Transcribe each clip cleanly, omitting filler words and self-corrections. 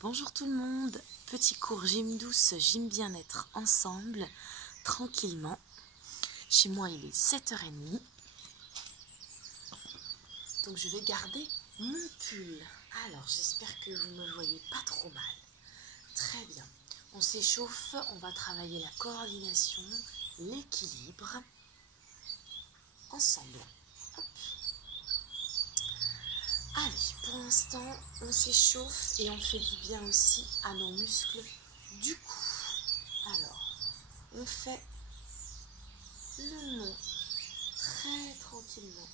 Bonjour tout le monde, petit cours gym douce, gym bien-être ensemble, tranquillement. Chez moi il est 7h30, donc je vais garder mon pull. Alors j'espère que vous ne me voyez pas trop mal. Très bien, on s'échauffe, on va travailler la coordination, l'équilibre, ensemble. Hop. Allez, pour l'instant, on s'échauffe et on fait du bien aussi à nos muscles du cou. Alors, on fait le nom très tranquillement.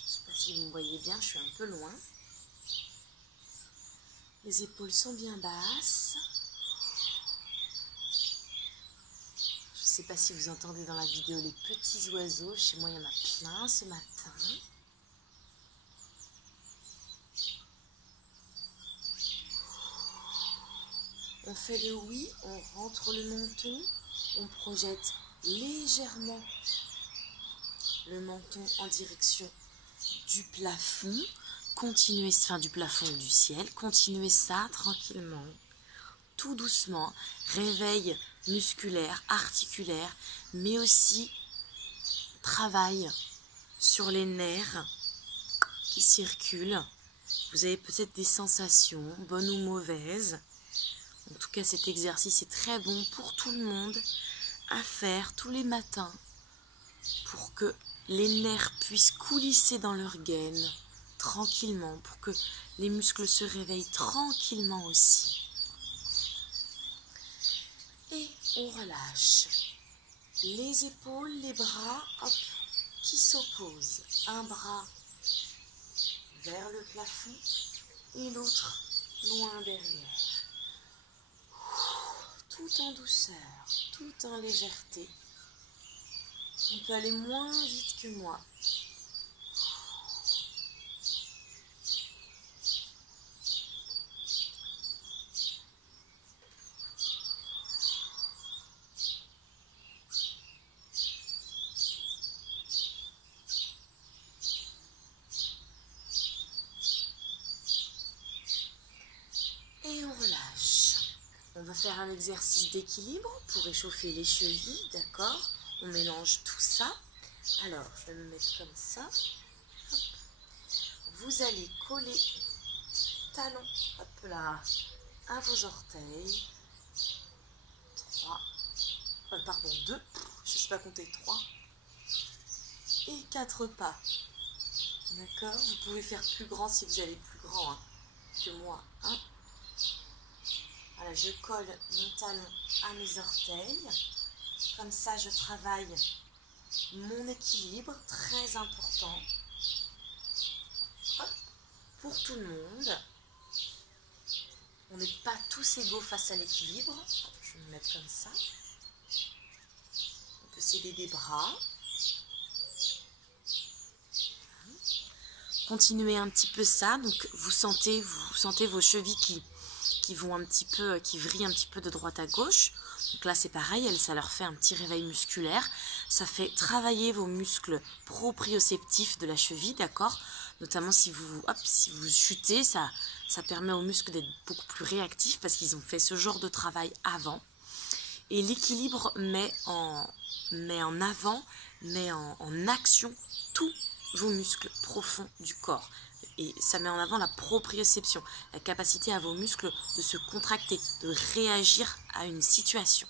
Je ne sais pas si vous me voyez bien, je suis un peu loin. Les épaules sont bien basses. Je ne sais pas si vous entendez dans la vidéo les petits oiseaux. Chez moi, il y en a plein ce matin. On fait le oui, on rentre le menton, on projette légèrement le menton en direction du plafond. Continuez, enfin du plafond ou du ciel. Continuez ça tranquillement, tout doucement. Réveil musculaire, articulaire, mais aussi travail sur les nerfs qui circulent. Vous avez peut-être des sensations, bonnes ou mauvaises. En tout cas, cet exercice est très bon pour tout le monde à faire tous les matins pour que les nerfs puissent coulisser dans leur gaine tranquillement, pour que les muscles se réveillent tranquillement aussi. Et on relâche les épaules, les bras, hop, qui s'opposent. Un bras vers le plafond et l'autre loin derrière. Tout en douceur, tout en légèreté. On peut aller moins vite que moi. Et on relâche. On va faire un exercice d'équilibre pour réchauffer les chevilles, d'accord? On mélange tout ça. Alors, je vais me mettre comme ça. Hop. Vous allez coller talons, hop là, à vos orteils. 3, pardon, 2, je ne sais pas compter, 3. Et 4 pas. D'accord? Vous pouvez faire plus grand si vous allez plus grand que moi. Hein? Voilà, je colle mon talon à mes orteils. Comme ça, je travaille mon équilibre, très important. Hop, pour tout le monde. On n'est pas tous égaux face à l'équilibre. Je vais me mettre comme ça. On peut s'aider des bras. Continuez un petit peu ça. Donc vous sentez vos chevilles qui vont un petit peu, qui vrillent un petit peu de droite à gauche. Donc là c'est pareil, ça leur fait un petit réveil musculaire. Ça fait travailler vos muscles proprioceptifs de la cheville, d'accord? Notamment si vous chutez, ça permet aux muscles d'être beaucoup plus réactifs parce qu'ils ont fait ce genre de travail avant. Et l'équilibre met en avant, met en action tous vos muscles profonds du corps. Et ça met en avant la proprioception, la capacité à vos muscles de se contracter, de réagir à une situation.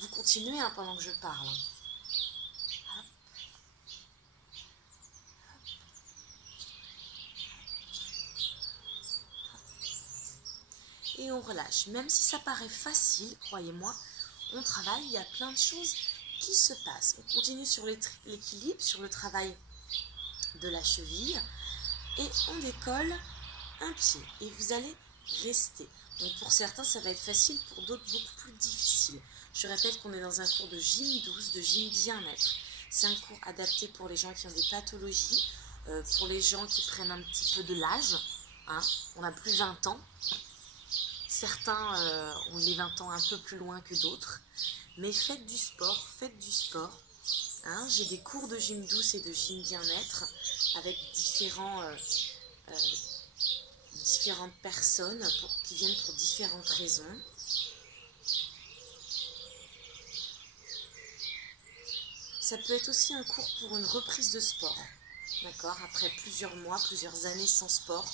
Vous continuez pendant que je parle. Hop. Et on relâche. Même si ça paraît facile, croyez-moi, on travaille, il y a plein de choses qui se passent. On continue sur l'équilibre, sur le travail de la cheville et on décolle un pied et vous allez rester. Donc pour certains ça va être facile, pour d'autres beaucoup plus difficile. Je répète qu'on est dans un cours de gym douce, de gym bien-être. C'est un cours adapté pour les gens qui ont des pathologies, pour les gens qui prennent un petit peu de l'âge. hein. On n'a plus 20 ans. Certains ont les 20 ans un peu plus loin que d'autres. Mais faites du sport, faites du sport. Hein. J'ai des cours de gym douce et de gym bien-être avec différentes personnes qui viennent pour différentes raisons. Ça peut être aussi un cours pour une reprise de sport. D'accord? Après plusieurs mois, plusieurs années sans sport.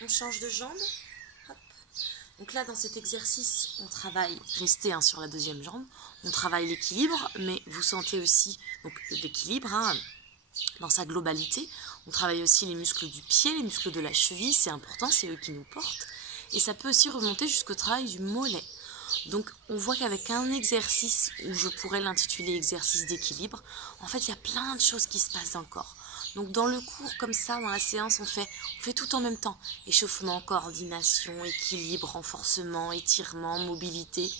On change de jambe. Hop. Donc là, dans cet exercice, on travaille, restez sur la deuxième jambe, on travaille l'équilibre, mais vous sentez aussi l'équilibre dans sa globalité. On travaille aussi les muscles du pied, les muscles de la cheville, c'est important, c'est eux qui nous portent. Et ça peut aussi remonter jusqu'au travail du mollet. Donc on voit qu'avec un exercice, où je pourrais l'intituler exercice d'équilibre, en fait il y a plein de choses qui se passent dans le corps. Donc dans le cours comme ça, dans la séance, on fait tout en même temps. Échauffement, coordination, équilibre, renforcement, étirement, mobilité.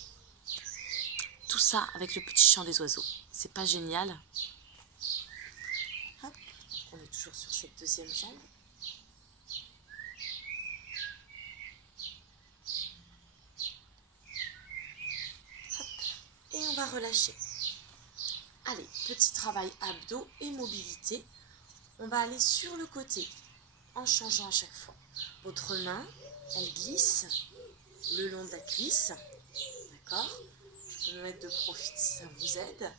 Tout ça avec le petit chant des oiseaux. C'est pas génial? Hop, on est toujours sur cette deuxième jambe. Et on va relâcher. Allez, petit travail abdos et mobilité. On va aller sur le côté en changeant à chaque fois. Votre main, elle glisse le long de la cuisse. D'accord? Je peux me mettre de profil si ça vous aide.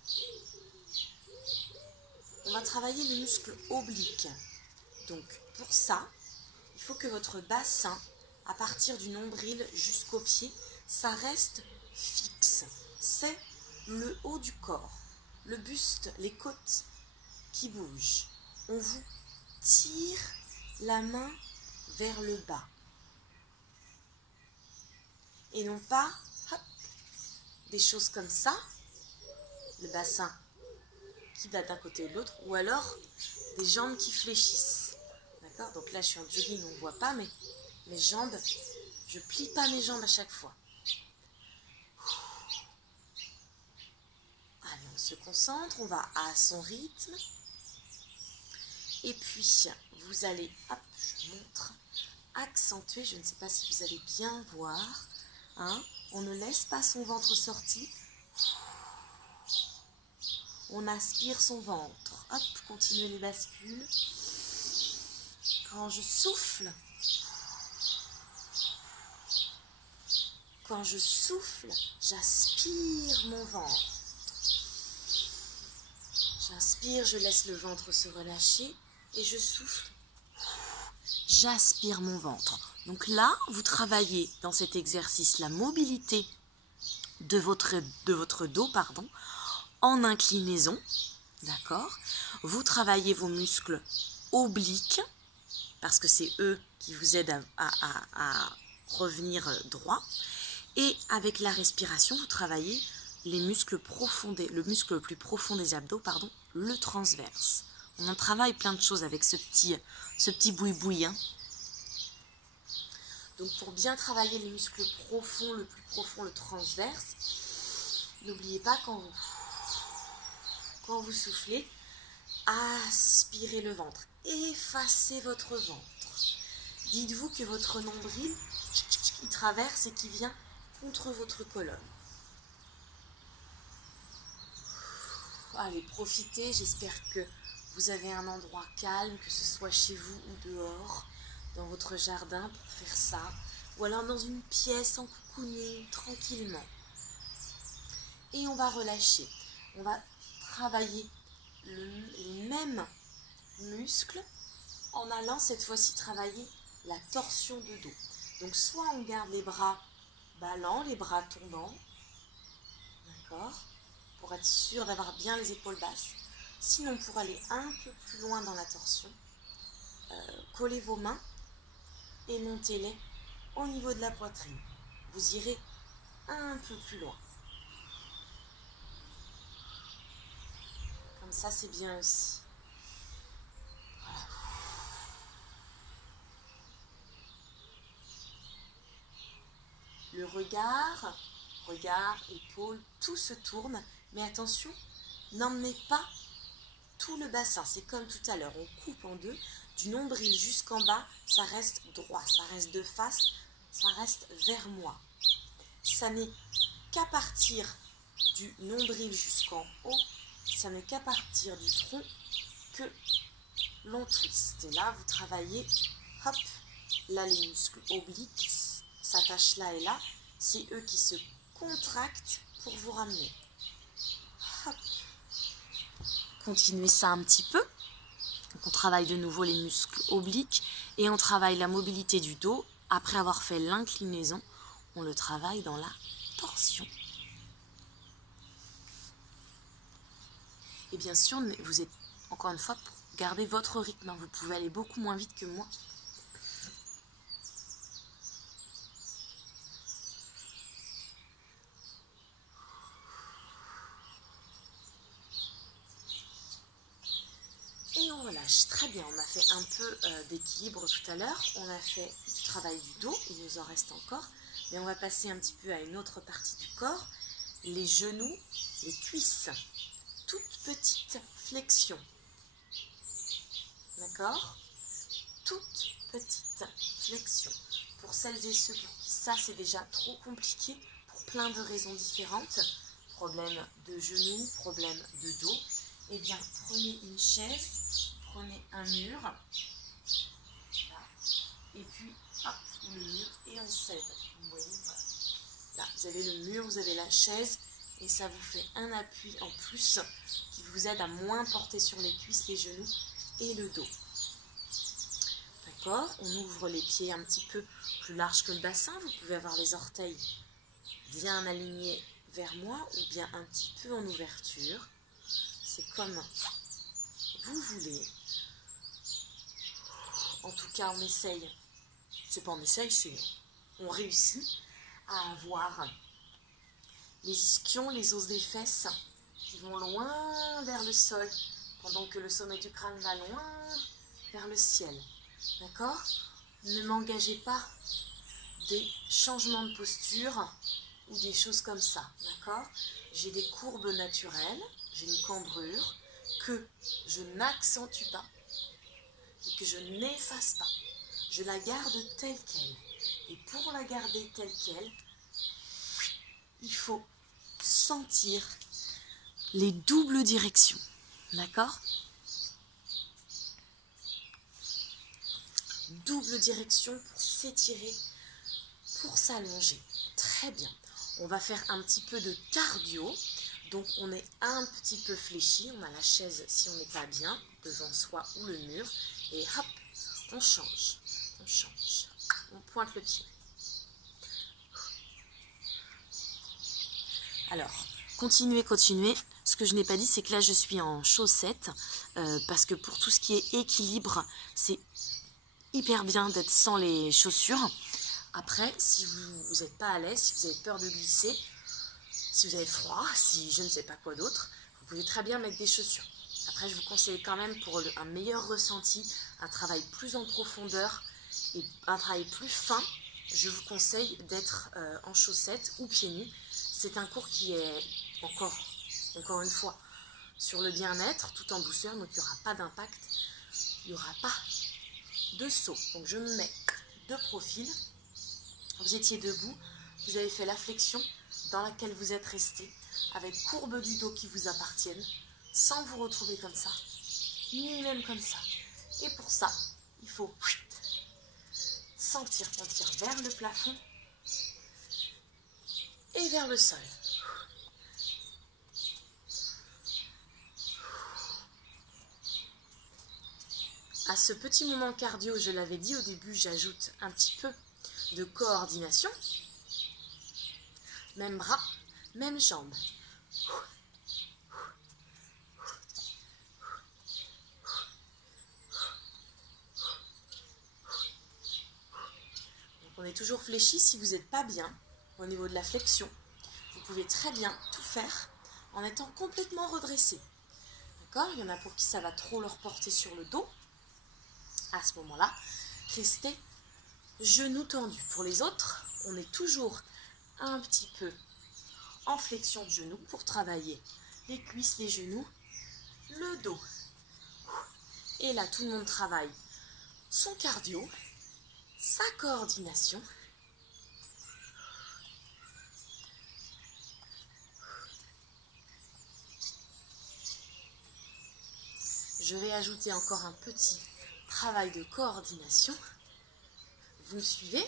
On va travailler le muscle oblique. Donc, pour ça, il faut que votre bassin, à partir du nombril jusqu'au pied, ça reste fixe. C'est le haut du corps, le buste, les côtes qui bougent. On vous tire la main vers le bas. Et non pas des choses comme ça, le bassin qui va d'un côté ou de l'autre, ou alors des jambes qui fléchissent. D'accord? Donc là, je suis en jogging, on ne voit pas, mais mes jambes, je plie pas mes jambes à chaque fois. Allez, on se concentre, on va à son rythme. Et puis, vous allez, hop, je montre, accentuer, je ne sais pas si vous allez bien voir, hein, on ne laisse pas son ventre sorti, on aspire son ventre, hop, continuez les bascules. Quand je souffle, j'aspire mon ventre. J'inspire, je laisse le ventre se relâcher et je souffle. J'aspire mon ventre. Donc là, vous travaillez dans cet exercice la mobilité de votre dos, en inclinaison. D'accord? Vous travaillez vos muscles obliques, parce que c'est eux qui vous aident à revenir droit. Et avec la respiration, vous travaillez les muscles profonds, le muscle le plus profond des abdos, le transverse. On en travaille plein de choses avec ce petit boui-boui. Hein. Donc pour bien travailler les muscles profonds, le plus profond, le transverse, n'oubliez pas quand vous soufflez, aspirez le ventre, effacez votre ventre. Dites-vous que votre nombril, il traverse et qui vient contre votre colonne. Allez, profitez, j'espère que vous avez un endroit calme, que ce soit chez vous ou dehors, dans votre jardin pour faire ça, ou alors dans une pièce en cocooning, tranquillement. Et on va relâcher. On va travailler les mêmes muscles en allant cette fois-ci travailler la torsion de dos. Donc soit on garde les bras ballants, les bras tombants, d'accord, pour être sûr d'avoir bien les épaules basses. Sinon, pour aller un peu plus loin dans la torsion, collez vos mains et montez-les au niveau de la poitrine. Vous irez un peu plus loin. Comme ça, c'est bien aussi. Voilà. Le regard, épaules, tout se tourne. Mais attention, n'emmenez pas tout le bassin. C'est comme tout à l'heure, on coupe en deux. du nombril jusqu'en bas, ça reste droit, ça reste de face, ça reste vers moi. Ça n'est qu'à partir du nombril jusqu'en haut, ça n'est qu'à partir du tronc que l'on twiste. Et là, vous travaillez, hop, là les muscles obliques s'attachent là et là, c'est eux qui se contractent pour vous ramener. Hop. Continuez ça un petit peu. Donc on travaille de nouveau les muscles obliques et on travaille la mobilité du dos. Après avoir fait l'inclinaison, on le travaille dans la torsion. Et bien sûr, vous êtes, encore une fois, pour garder votre rythme. Vous pouvez aller beaucoup moins vite que moi. Et on relâche. Très bien, on a fait un peu d'équilibre tout à l'heure. On a fait du travail du dos, il nous en reste encore. Mais on va passer un petit peu à une autre partie du corps. Les genoux, les cuisses. Toute petite flexion. D'accord? Toute petite flexion. Pour celles et ceux pour qui ça c'est déjà trop compliqué, pour plein de raisons différentes, problème de genoux, problème de dos, eh bien prenez une chaise, prenez un mur, là, et puis hop, le mur, et on cède. Vous voyez, voilà. Là, vous avez le mur, vous avez la chaise, et ça vous fait un appui en plus qui vous aide à moins porter sur les cuisses, les genoux et le dos. D'accord? On ouvre les pieds un petit peu plus large que le bassin. Vous pouvez avoir les orteils bien alignés vers moi ou bien un petit peu en ouverture. C'est comme vous voulez. En tout cas, on essaye. C'est pas on essaye, c'est on réussit à avoir les ischions, les os des fesses qui vont loin vers le sol pendant que le sommet du crâne va loin vers le ciel. D'accord? Ne m'engagez pas des changements de posture ou des choses comme ça. D'accord? J'ai des courbes naturelles, j'ai une cambrure que je n'accentue pas et que je n'efface pas. Je la garde telle qu'elle. Et pour la garder telle qu'elle, il faut sentir les doubles directions. D'accord? Double direction pour s'étirer, pour s'allonger. Très bien. On va faire un petit peu de cardio. Donc on est un petit peu fléchi. On a la chaise si on n'est pas bien, devant soi ou le mur. Et hop, on change. On change. On pointe le pied. Alors, continuez. Ce que je n'ai pas dit, c'est que là, je suis en chaussettes. Parce que pour tout ce qui est équilibre, c'est hyper bien d'être sans les chaussures. Après, si vous n'êtes pas à l'aise, si vous avez peur de glisser, si vous avez froid, si je ne sais pas quoi d'autre, vous pouvez très bien mettre des chaussures. Après, je vous conseille quand même pour un meilleur ressenti, un travail plus en profondeur et un travail plus fin, je vous conseille d'être en chaussettes ou pieds nus. C'est un cours qui est encore une fois sur le bien-être, tout en douceur, donc il n'y aura pas d'impact, il n'y aura pas de saut. Donc je me mets de profil. Vous étiez debout, vous avez fait la flexion dans laquelle vous êtes resté, avec courbe du dos qui vous appartiennent, sans vous retrouver comme ça, ni même comme ça. Et pour ça, il faut sentir qu'on tire vers le plafond et vers le sol. À ce petit moment cardio, je l'avais dit au début, j'ajoute un petit peu de coordination. Même bras, même jambes. Donc on est toujours fléchi si vous n'êtes pas bien au niveau de la flexion. Vous pouvez très bien tout faire en étant complètement redressé. D'accord? Il y en a pour qui ça va trop leur porter sur le dos. À ce moment-là, restez genoux tendus. Pour les autres, on est toujours un petit peu en flexion de genoux pour travailler les cuisses, les genoux, le dos. Et là, tout le monde travaille son cardio, sa coordination. Je vais ajouter encore un petit travail de coordination. Vous me suivez?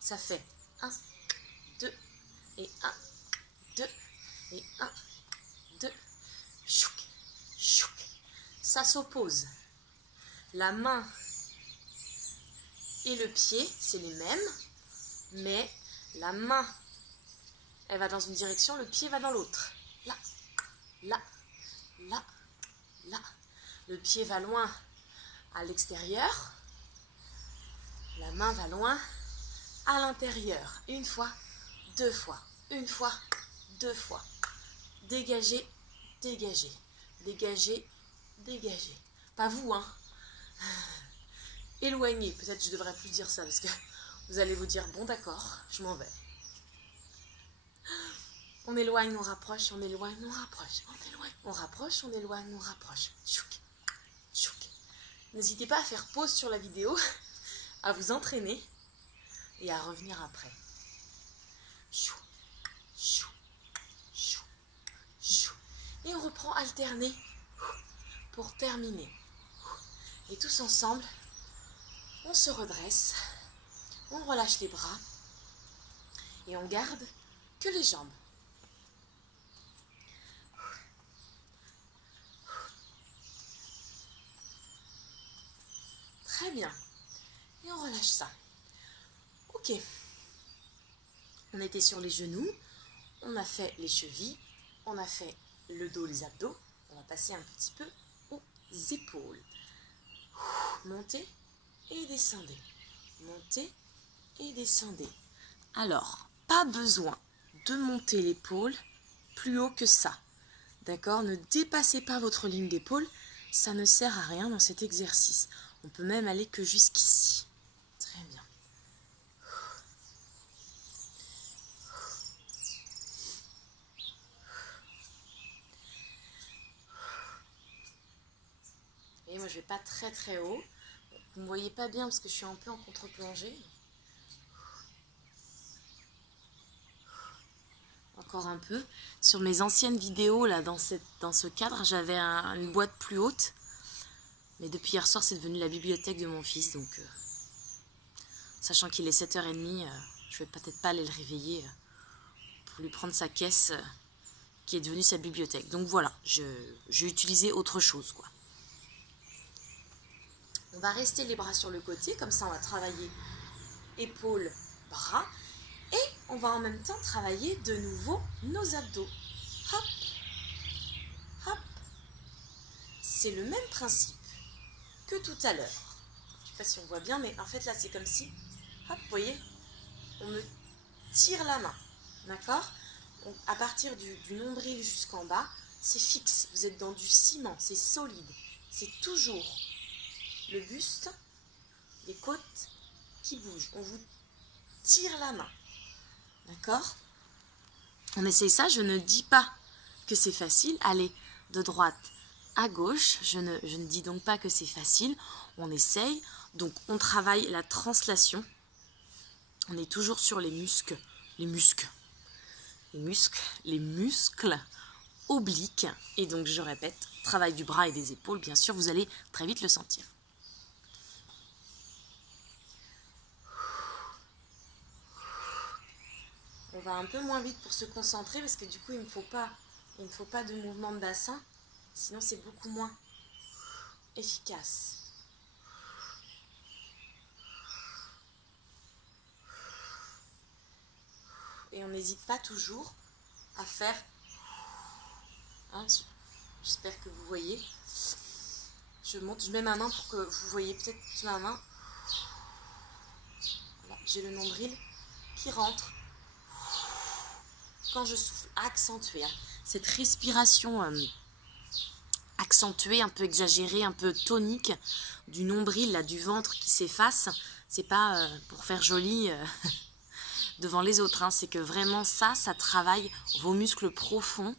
Ça fait 1, 2, et 1, 2, et 1, 2, chouk, chouk. Ça s'oppose. La main et le pied, c'est les mêmes, mais la main, elle va dans une direction, le pied va dans l'autre. Là, là, là, là. Le pied va loin à l'extérieur, la main va loin à l'intérieur. Une fois, deux fois, une fois, deux fois. Dégagez, dégagez, dégagez, dégagez. Pas vous, hein. Éloignez, peut-être je devrais plus dire ça parce que vous allez vous dire, bon d'accord, je m'en vais. On éloigne, on rapproche, on éloigne, on rapproche, on éloigne, on rapproche, on éloigne, on rapproche. Chouk, chouk. N'hésitez pas à faire pause sur la vidéo, à vous entraîner et à revenir après. Chou, chou, chou, chou. Et on reprend alterner pour terminer. Et tous ensemble, on se redresse, on relâche les bras et on garde que les jambes. Très bien. Et on relâche ça. Ok. On était sur les genoux, on a fait les chevilles, on a fait le dos, les abdos. On va passer un petit peu aux épaules. Montez et descendez. Montez et descendez. Alors, pas besoin de monter l'épaule plus haut que ça. D'accord? Ne dépassez pas votre ligne d'épaule. Ça ne sert à rien dans cet exercice. On peut même aller que jusqu'ici. Très bien. Et moi, je ne vais pas très très haut. Vous ne me voyez pas bien parce que je suis un peu en contre-plongée. Encore un peu. Sur mes anciennes vidéos, là, dans ce cadre, j'avais une boîte plus haute. Mais depuis hier soir, c'est devenu la bibliothèque de mon fils. Donc, sachant qu'il est 7h30, je vais peut-être pas aller le réveiller pour lui prendre sa caisse qui est devenue sa bibliothèque. Donc voilà, j'ai utilisé autre chose, quoi. On va rester les bras sur le côté, comme ça on va travailler épaules, bras. Et on va en même temps travailler de nouveau nos abdos. Hop, hop. C'est le même principe que tout à l'heure. Je ne sais pas si on voit bien, mais en fait là c'est comme si, hop, vous voyez, on me tire la main, d'accord? À partir du nombril jusqu'en bas, c'est fixe, vous êtes dans du ciment, c'est solide, c'est toujours le buste, les côtes qui bougent, on vous tire la main, d'accord? On essaye ça, je ne dis pas que c'est facile, allez de droite à gauche, je ne dis donc pas que c'est facile, on essaye, donc on travaille la translation, on est toujours sur les muscles obliques, et donc je répète, travail du bras et des épaules, bien sûr, vous allez très vite le sentir. On va un peu moins vite pour se concentrer, parce que du coup il ne faut pas de mouvement de bassin, sinon c'est beaucoup moins efficace. Et on n'hésite pas toujours à faire, hein, j'espère que vous voyez, je monte, je mets ma main pour que vous voyez peut-être ma main, voilà, j'ai le nombril qui rentre quand je souffle, accentué, hein. Cette respiration accentuée, un peu exagérée, un peu tonique du nombril, là, du ventre qui s'efface, c'est pas pour faire joli devant les autres, hein. C'est que vraiment ça travaille vos muscles profonds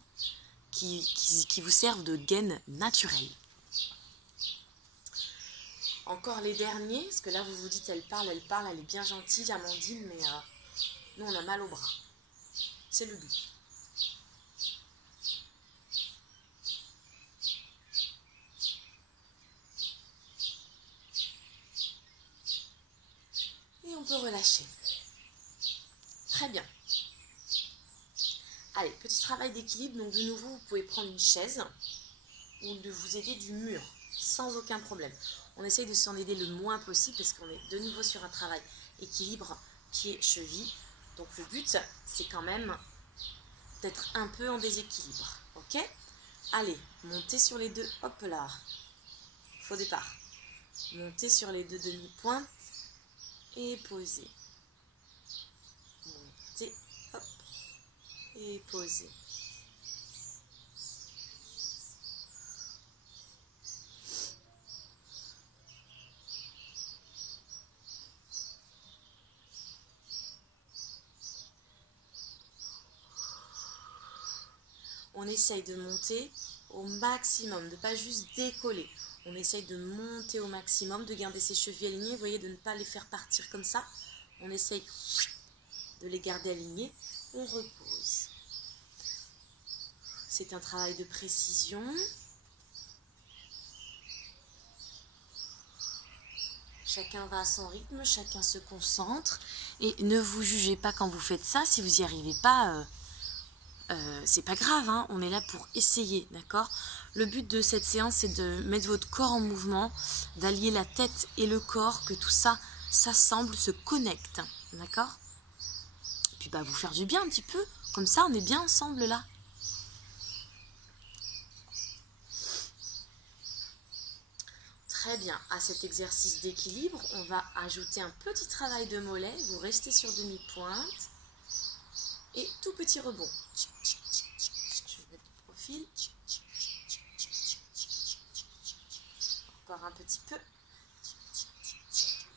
qui vous servent de gaine naturelle. Encore les derniers, parce que là vous vous dites elle parle, elle est bien gentille, Amandine, mais nous on a mal au bras. C'est le but. Et on peut relâcher. Très bien. Allez, petit travail d'équilibre. Donc de nouveau, vous pouvez prendre une chaise ou de vous aider du mur, sans aucun problème. On essaye de s'en aider le moins possible parce qu'on est de nouveau sur un travail équilibre, pied-cheville. Donc le but, c'est quand même d'être un peu en déséquilibre. Ok? Allez, montez sur les deux. Hop là. Faux départ. Montez sur les deux demi-pointes et posez. Montez, hop, et posez. On essaye de monter au maximum, de ne pas juste décoller. On essaye de monter au maximum, de garder ses chevilles alignées. Vous voyez, de ne pas les faire partir comme ça. On essaye de les garder alignés. On repose. C'est un travail de précision. Chacun va à son rythme, chacun se concentre. Et ne vous jugez pas quand vous faites ça. Si vous n'y arrivez pas... c'est pas grave, hein, on est là pour essayer, d'accord? Le but de cette séance, c'est de mettre votre corps en mouvement, d'allier la tête et le corps, que tout ça s'assemble, se connecte, d'accord? Et puis vous faire du bien un petit peu, comme ça on est bien ensemble là. Très bien, à cet exercice d'équilibre, on va ajouter un petit travail de mollet, vous restez sur demi-pointe, et tout petit rebond. Je vais mettre le profil. Encore un petit peu.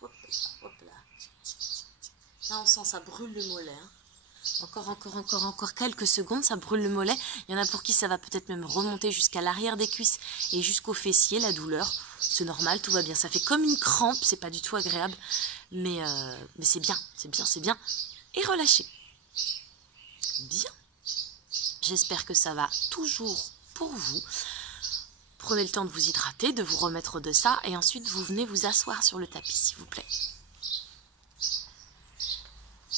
Hop là, hop là. Là, on sent ça brûle le mollet. Hein. Encore quelques secondes, ça brûle le mollet. Il y en a pour qui ça va peut-être même remonter jusqu'à l'arrière des cuisses et jusqu'au fessier, la douleur. C'est normal, tout va bien. Ça fait comme une crampe, c'est pas du tout agréable. Mais c'est bien, c'est bien, c'est bien. Et relâchez. Bien. J'espère que ça va toujours pour vous. Prenez le temps de vous hydrater, de vous remettre de ça. Et ensuite, vous venez vous asseoir sur le tapis, s'il vous plaît.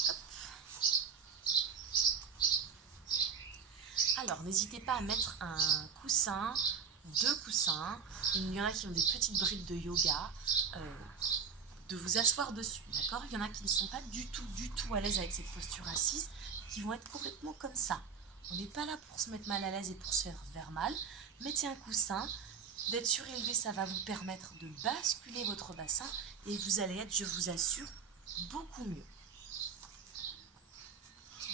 Hop. Alors, n'hésitez pas à mettre un coussin, 2 coussins. Il y en a qui ont des petites briques de yoga. De vous asseoir dessus, d'accord? Il y en a qui ne sont pas du tout à l'aise avec cette posture assise, qui vont être complètement comme ça. On n'est pas là pour se mettre mal à l'aise et pour se faire mal. Mettez un coussin. D'être surélevé, ça va vous permettre de basculer votre bassin et vous allez être, je vous assure, beaucoup mieux.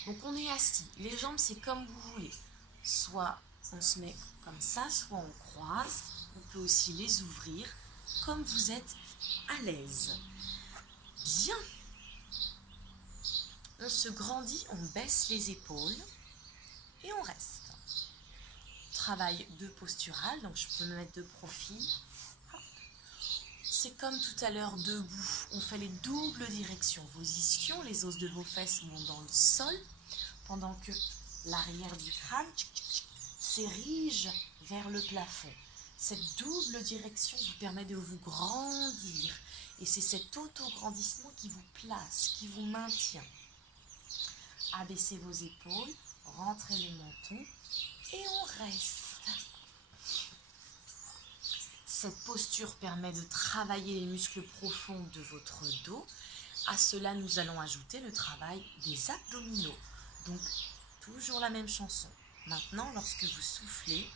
Donc on est assis. Les jambes, c'est comme vous voulez. Soit on se met comme ça, soit on croise. On peut aussi les ouvrir comme vous êtes à l'aise. Bien. On se grandit, on baisse les épaules et on reste. Travail de postural, donc je peux me mettre de profil. C'est comme tout à l'heure debout, on fait les doubles directions. Vos ischions, les os de vos fesses montent dans le sol, pendant que l'arrière du crâne s'érige vers le plafond. Cette double direction vous permet de vous grandir. Et c'est cet auto-grandissement qui vous place, qui vous maintient. Abaissez vos épaules, rentrez le menton et on reste. Cette posture permet de travailler les muscles profonds de votre dos. À cela, nous allons ajouter le travail des abdominaux. Donc, toujours la même chanson. Maintenant, lorsque vous soufflez,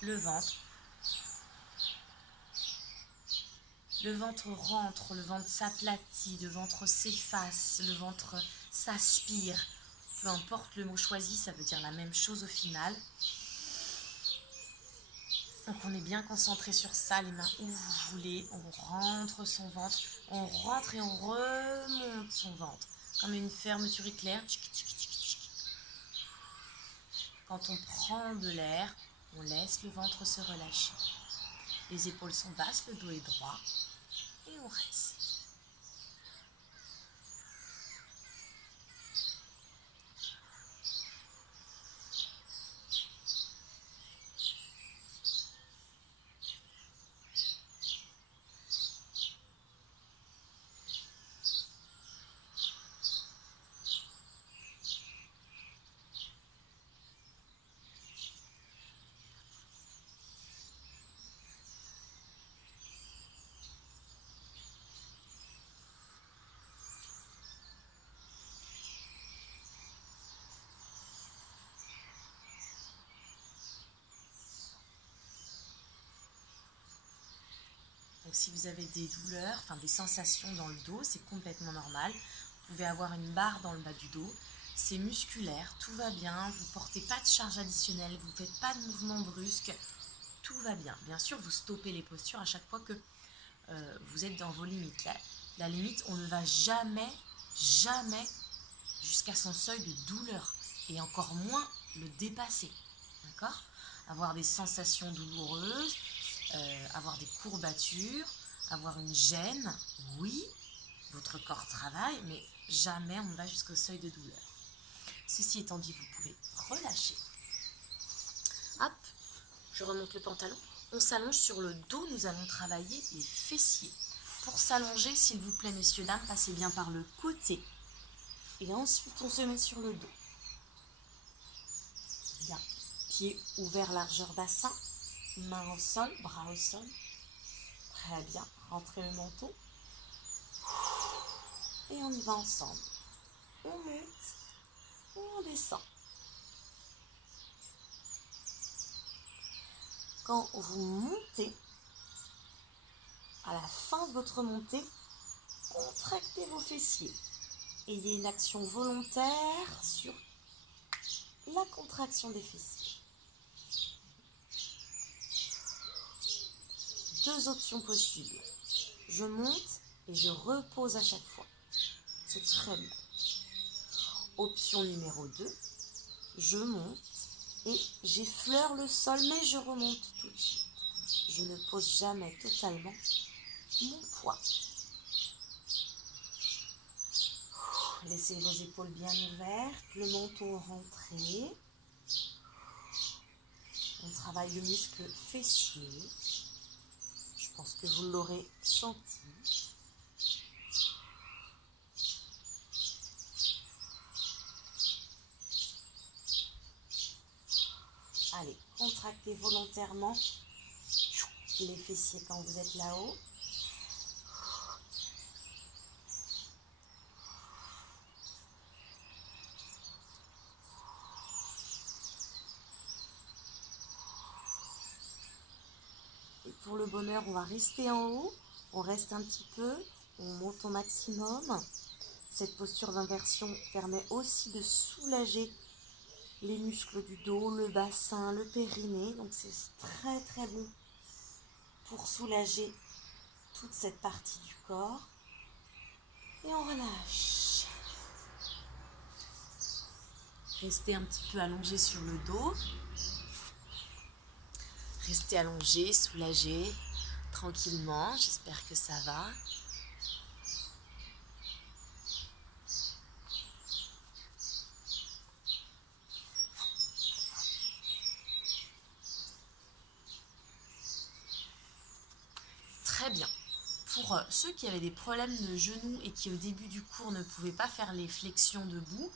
le ventre rentre, le ventre s'aplatit, le ventre s'efface, le ventre s'aspire. Peu importe le mot choisi, ça veut dire la même chose au final. Donc on est bien concentré sur ça, les mains où vous voulez, on rentre son ventre, on rentre et on remonte son ventre, comme une fermeture éclair. Quand on prend de l'air, on laisse le ventre se relâcher. Les épaules sont basses, le dos est droit. Et on reste. Donc si vous avez des douleurs, enfin des sensations dans le dos, c'est complètement normal. Vous pouvez avoir une barre dans le bas du dos. C'est musculaire, tout va bien. Vous ne portez pas de charge additionnelle, vous ne faites pas de mouvement brusque. Tout va bien. Bien sûr, vous stoppez les postures à chaque fois que vous êtes dans vos limites. La limite, on ne va jamais jusqu'à son seuil de douleur. Et encore moins le dépasser. D'accord ? Avoir des sensations douloureuses, avoir des courbatures, avoir une gêne, oui, votre corps travaille, mais jamais on ne va jusqu'au seuil de douleur. Ceci étant dit, vous pouvez relâcher. Hop, je remonte le pantalon. On s'allonge sur le dos, nous allons travailler les fessiers. Pour s'allonger, s'il vous plaît, messieurs, dames, passez bien par le côté. Et ensuite, on se met sur le dos. Bien. Pieds ouverts, largeur bassin. Mains au sol, bras au sol. Très bien. Rentrez le menton. Et on y va ensemble. On monte et on descend. Quand vous montez, à la fin de votre montée, contractez vos fessiers. Ayez une action volontaire sur la contraction des fessiers. Deux options possibles. Je monte et je repose à chaque fois. C'est très bien. Option numéro 2. Je monte et j'effleure le sol, mais je remonte tout de suite. Je ne pose jamais totalement mon poids. Laissez vos épaules bien ouvertes, le menton rentré. On travaille le muscle fessier. Je pense que vous l'aurez senti. Allez, contractez volontairement les fessiers quand vous êtes là-haut. Et pour le bonheur, on va rester en haut. On reste un petit peu, on monte au maximum. Cette posture d'inversion permet aussi de soulager les muscles du dos, le bassin, le périnée. Donc c'est très très bon pour soulager toute cette partie du corps. Et on relâche. Restez un petit peu allongé sur le dos. Restez allongé, soulagé, tranquillement. J'espère que ça va. Très bien. Pour ceux qui avaient des problèmes de genoux et qui au début du cours ne pouvaient pas faire les flexions debout,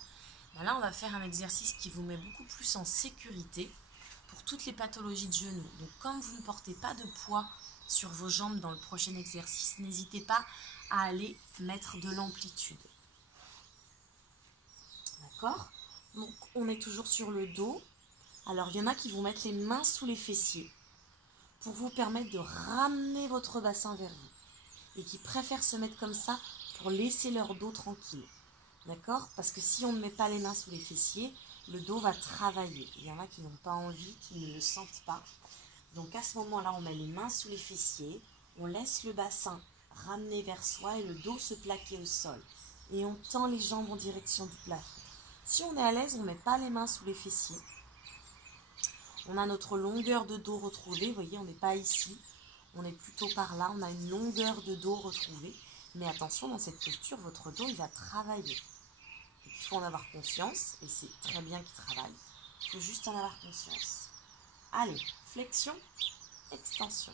ben là on va faire un exercice qui vous met beaucoup plus en sécurité pour toutes les pathologies de genoux. Donc comme vous ne portez pas de poids sur vos jambes dans le prochain exercice, n'hésitez pas à aller mettre de l'amplitude. D'accord ? Donc on est toujours sur le dos. Alors il y en a qui vont mettre les mains sous les fessiers pour vous permettre de ramener votre bassin vers vous. Et qui préfèrent se mettre comme ça pour laisser leur dos tranquille. D'accord ? Parce que si on ne met pas les mains sous les fessiers, le dos va travailler. Il y en a qui n'ont pas envie, qui ne le sentent pas. Donc à ce moment-là, on met les mains sous les fessiers, on laisse le bassin ramener vers soi et le dos se plaquer au sol. Et on tend les jambes en direction du plafond. Si on est à l'aise, on ne met pas les mains sous les fessiers. On a notre longueur de dos retrouvée, vous voyez, on n'est pas ici. On est plutôt par là, on a une longueur de dos retrouvée. Mais attention, dans cette posture, votre dos, il va travailler. Il faut en avoir conscience, et c'est très bien qu'il travaille. Il faut juste en avoir conscience. Allez, flexion, extension.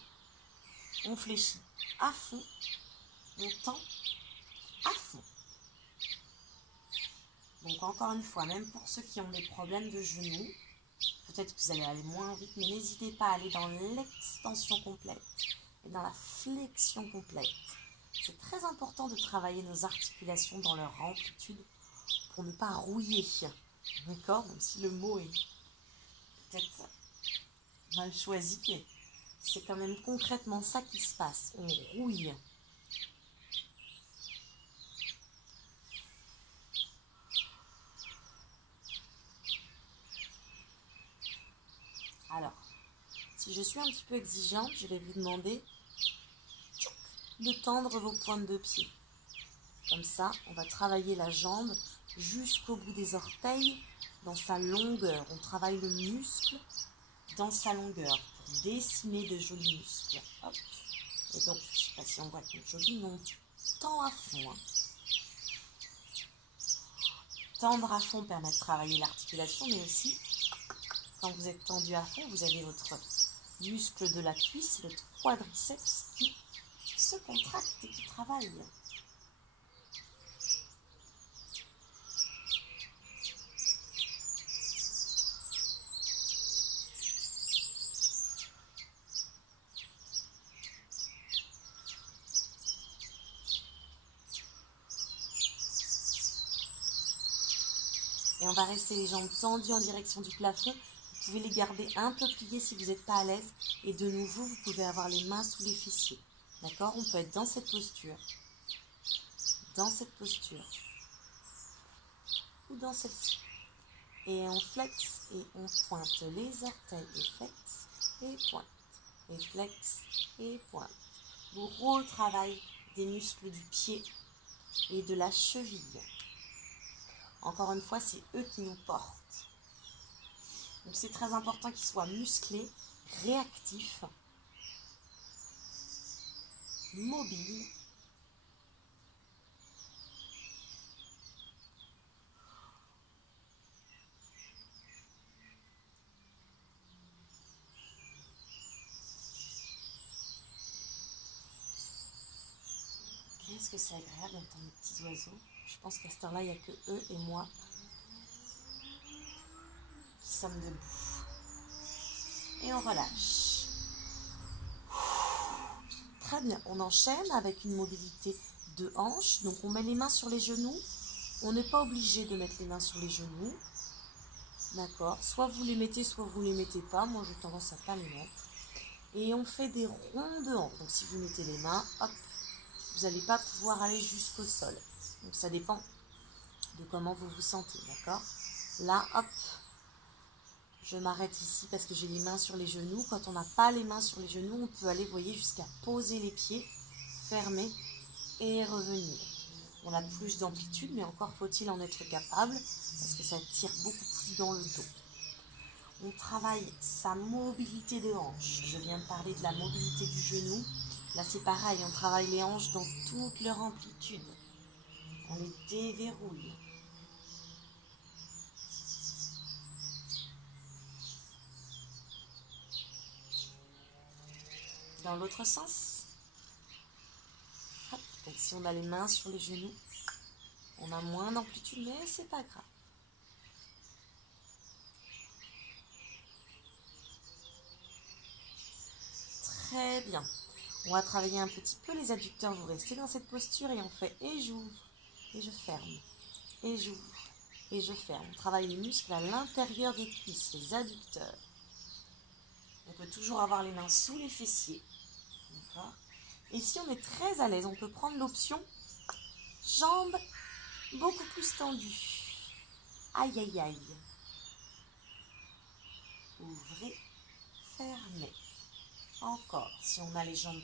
On fléchit à fond, on tend à fond. Donc encore une fois, même pour ceux qui ont des problèmes de genoux, peut-être que vous allez aller moins vite, mais n'hésitez pas à aller dans l'extension complète et dans la flexion complète. C'est très important de travailler nos articulations dans leur amplitude pour ne pas rouiller. D'accord? Même si le mot est peut-être mal choisi, mais c'est quand même concrètement ça qui se passe. On rouille. Alors, si je suis un petit peu exigeante, je vais vous demander de tendre vos pointes de pied. Comme ça, on va travailler la jambe jusqu'au bout des orteils dans sa longueur. On travaille le muscle dans sa longueur pour dessiner de jolis muscles. Hop. Et donc, je ne sais pas si on voit que joli, mais on tend à fond. Hein. Tendre à fond permet de travailler l'articulation, mais aussi, quand vous êtes tendu à fond, vous avez votre muscle de la cuisse, le quadriceps qui se contracte et qui travaille. Et on va rester les jambes tendues en direction du plafond. Vous pouvez les garder un peu pliées si vous n'êtes pas à l'aise. Et de nouveau, vous pouvez avoir les mains sous les fessiers. D'accord? On peut être dans cette posture. Dans cette posture. Ou dans celle-ci. Et on flexe et on pointe les orteils. Et flexe et pointe. Et flexe et pointe. Gros travail des muscles du pied et de la cheville. Encore une fois, c'est eux qui nous portent. Donc c'est très important qu'ils soient musclés, réactifs, mobiles. Qu'est-ce que c'est agréable d'entendre les petits oiseaux. Je pense qu'à cette heure-là, il n'y a que eux et moi qui sommes debout. Et on relâche. Très bien, on enchaîne avec une mobilité de hanches. Donc on met les mains sur les genoux. On n'est pas obligé de mettre les mains sur les genoux. D'accord? Soit vous les mettez, soit vous ne les mettez pas. Moi, j'ai tendance à ne pas les mettre. Et on fait des ronds de hanches. Donc si vous mettez les mains, hop, vous n'allez pas pouvoir aller jusqu'au sol. Donc ça dépend de comment vous vous sentez, d'accord? Là, hop, je m'arrête ici parce que j'ai les mains sur les genoux. Quand on n'a pas les mains sur les genoux, on peut aller, vous voyez, jusqu'à poser les pieds, fermer et revenir. On a plus d'amplitude, mais encore faut-il en être capable parce que ça tire beaucoup plus dans le dos. On travaille sa mobilité de hanche. Je viens de parler de la mobilité du genou. Là, c'est pareil, on travaille les hanches dans toute leur amplitude. On les déverrouille. Dans l'autre sens. Hop. Donc si on a les mains sur les genoux, on a moins d'amplitude, mais c'est pas grave. Très bien. On va travailler un petit peu les adducteurs. Vous restez dans cette posture et on fait et j'ouvre et je ferme. Et j'ouvre et je ferme. On travaille les muscles à l'intérieur des cuisses, les adducteurs. On peut toujours avoir les mains sous les fessiers. D'accord? Et si on est très à l'aise, on peut prendre l'option jambes beaucoup plus tendues. Aïe, aïe, aïe. Ouvrez, fermez. Encore, si on a les jambes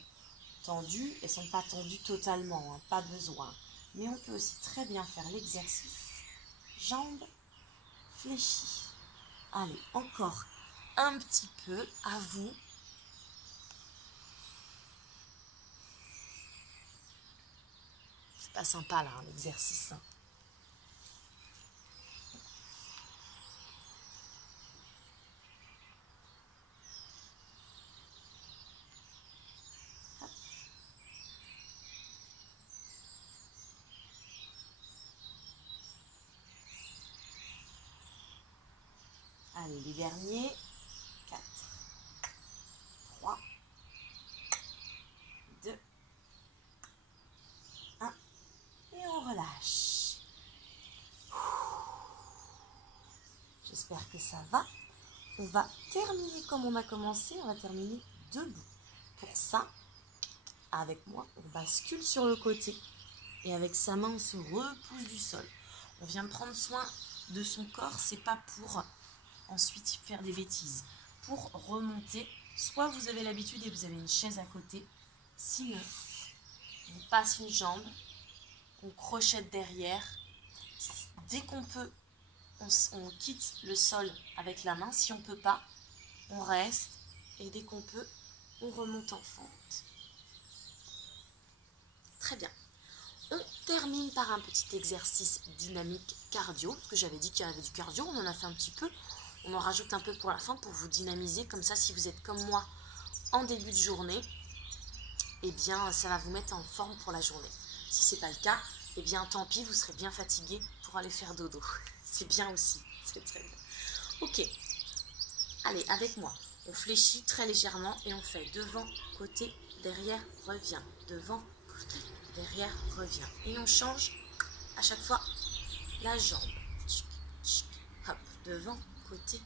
tendues, elles ne sont pas tendues totalement, hein, pas besoin. Mais on peut aussi très bien faire l'exercice. Jambes fléchies. Allez, encore un petit peu, à vous. C'est pas sympa là, hein, l'exercice. Hein. Allez, les derniers. 4, 3, 2, 1. Et on relâche. J'espère que ça va. On va terminer comme on a commencé. On va terminer debout. Pour ça, avec moi, on bascule sur le côté. Et avec sa main, on se repousse du sol. On vient prendre soin de son corps. C'est pas pour ensuite faire des bêtises. Pour remonter, soit vous avez l'habitude et vous avez une chaise à côté. Sinon, on passe une jambe. On crochette derrière. Dès qu'on peut, on quitte le sol avec la main. Si on ne peut pas, on reste. Et dès qu'on peut, on remonte en fente. Très bien. On termine par un petit exercice dynamique cardio. Parce que j'avais dit qu'il y avait du cardio, on en a fait un petit peu. On en rajoute un peu pour la fin pour vous dynamiser. Comme ça, si vous êtes comme moi en début de journée, eh bien, ça va vous mettre en forme pour la journée. Si ce n'est pas le cas, eh bien, tant pis, vous serez bien fatigué pour aller faire dodo. C'est bien aussi, c'est très bien. Ok, allez, avec moi, on fléchit très légèrement et on fait devant, côté, derrière, revient. Devant, côté, derrière, revient. Et on change à chaque fois la jambe. Hop, devant, côté,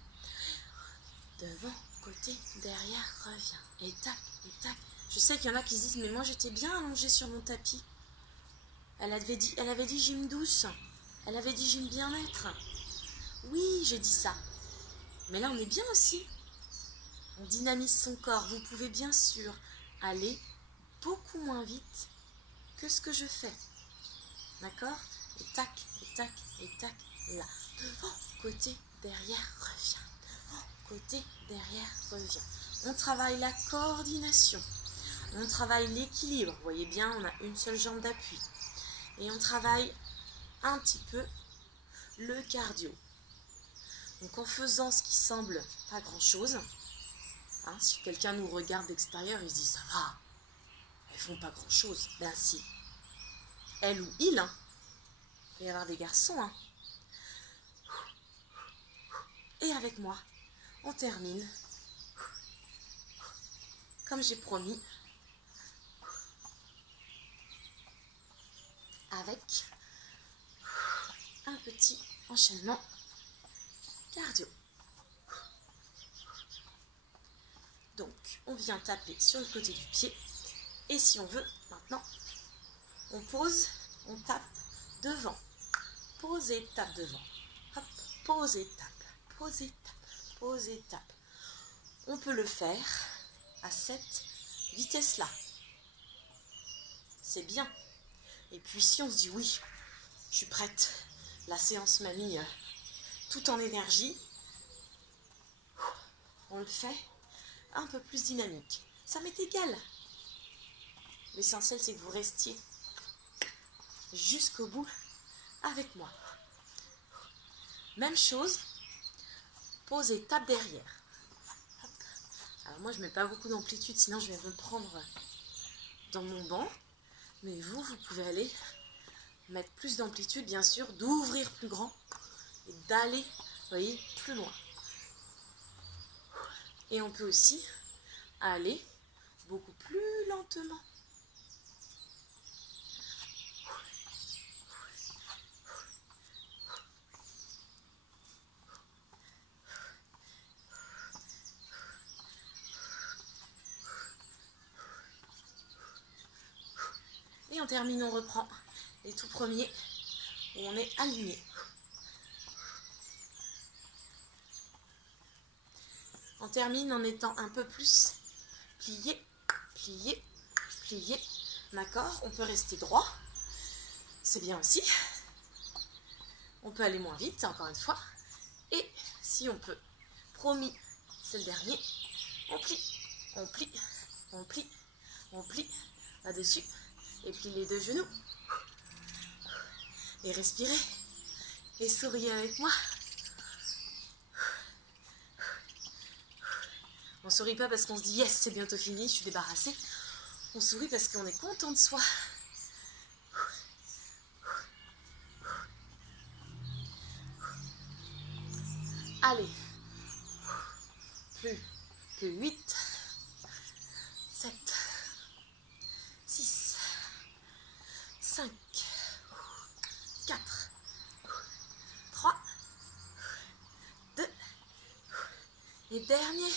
derrière, revient. Et tac, et tac. Je sais qu'il y en a qui se disent, mais moi j'étais bien allongée sur mon tapis. Elle avait dit gym douce. Elle avait dit gym bien-être. Oui, j'ai dit ça. Mais là, on est bien aussi. On dynamise son corps. Vous pouvez bien sûr aller beaucoup moins vite que ce que je fais. D'accord? Et tac, et tac, et tac, là. Devant, côté, derrière, revient. Devant, côté, derrière, revient. On travaille la coordination. On travaille l'équilibre. Vous voyez bien, on a une seule jambe d'appui. Et on travaille un petit peu le cardio. Donc en faisant ce qui semble pas grand-chose, hein, si quelqu'un nous regarde d'extérieur, il se dit ça va, elles font pas grand-chose. Ben si, elle ou il, hein. Il peut y avoir des garçons. Hein. Et avec moi, on termine, comme j'ai promis, avec un petit enchaînement cardio. Donc, on vient taper sur le côté du pied. Et si on veut, maintenant, on pose, on tape devant. Pose et tape devant. Hop, pose et tape. Pose et tape. Pose et tape. On peut le faire à cette vitesse-là. C'est bien. Et puis si on se dit oui, je suis prête, la séance m'a mis tout en énergie, on le fait un peu plus dynamique. Ça m'est égal. L'essentiel, c'est que vous restiez jusqu'au bout avec moi. Même chose, pose et tape derrière. Hop. Alors moi, je ne mets pas beaucoup d'amplitude, sinon je vais me prendre dans mon banc. Mais vous pouvez aller mettre plus d'amplitude, bien sûr, d'ouvrir plus grand et d'aller, vous voyez, plus loin. Et on peut aussi aller beaucoup plus lentement. Et on termine, on reprend les tout premiers où on est aligné. On termine en étant un peu plus plié, plié, plié. D'accord? On peut rester droit. C'est bien aussi. On peut aller moins vite, encore une fois. Et si on peut, promis, c'est le dernier. On plie, on plie, on plie, on plie là-dessus. Et plie les deux genoux. Et respirez. Et souriez avec moi. On sourit pas parce qu'on se dit yes, c'est bientôt fini, je suis débarrassée. On sourit parce qu'on est content de soi. Allez. Plus que 8, 7, 6, 5, 4, 3, 2, et dernier.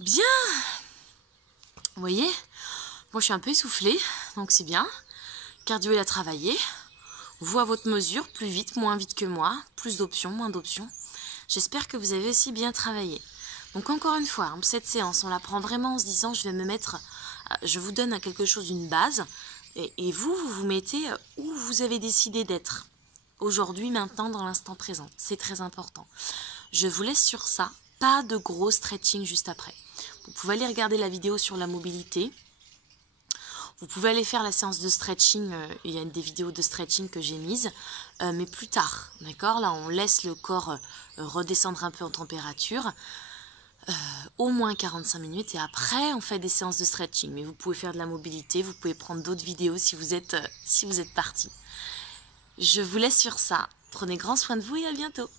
Bien. Vous voyez, moi je suis un peu essoufflée, donc c'est bien. Cardio il a travaillé. Vous à votre mesure, plus vite, moins vite que moi, plus d'options, moins d'options. J'espère que vous avez aussi bien travaillé. Donc encore une fois, cette séance, on la prend vraiment en se disant, je vous donne quelque chose, une base, et vous vous mettez où vous avez décidé d'être. Aujourd'hui, maintenant, dans l'instant présent. C'est très important. Je vous laisse sur ça. Pas de gros stretching juste après. Vous pouvez aller regarder la vidéo sur la mobilité. Vous pouvez aller faire la séance de stretching. Il y a des vidéos de stretching que j'ai mises. Mais plus tard. D'accord ? Là, on laisse le corps redescendre un peu en température. Au moins 45 minutes. Et après, on fait des séances de stretching. Mais vous pouvez faire de la mobilité. Vous pouvez prendre d'autres vidéos si vous êtes parti. Je vous laisse sur ça. Prenez grand soin de vous et à bientôt.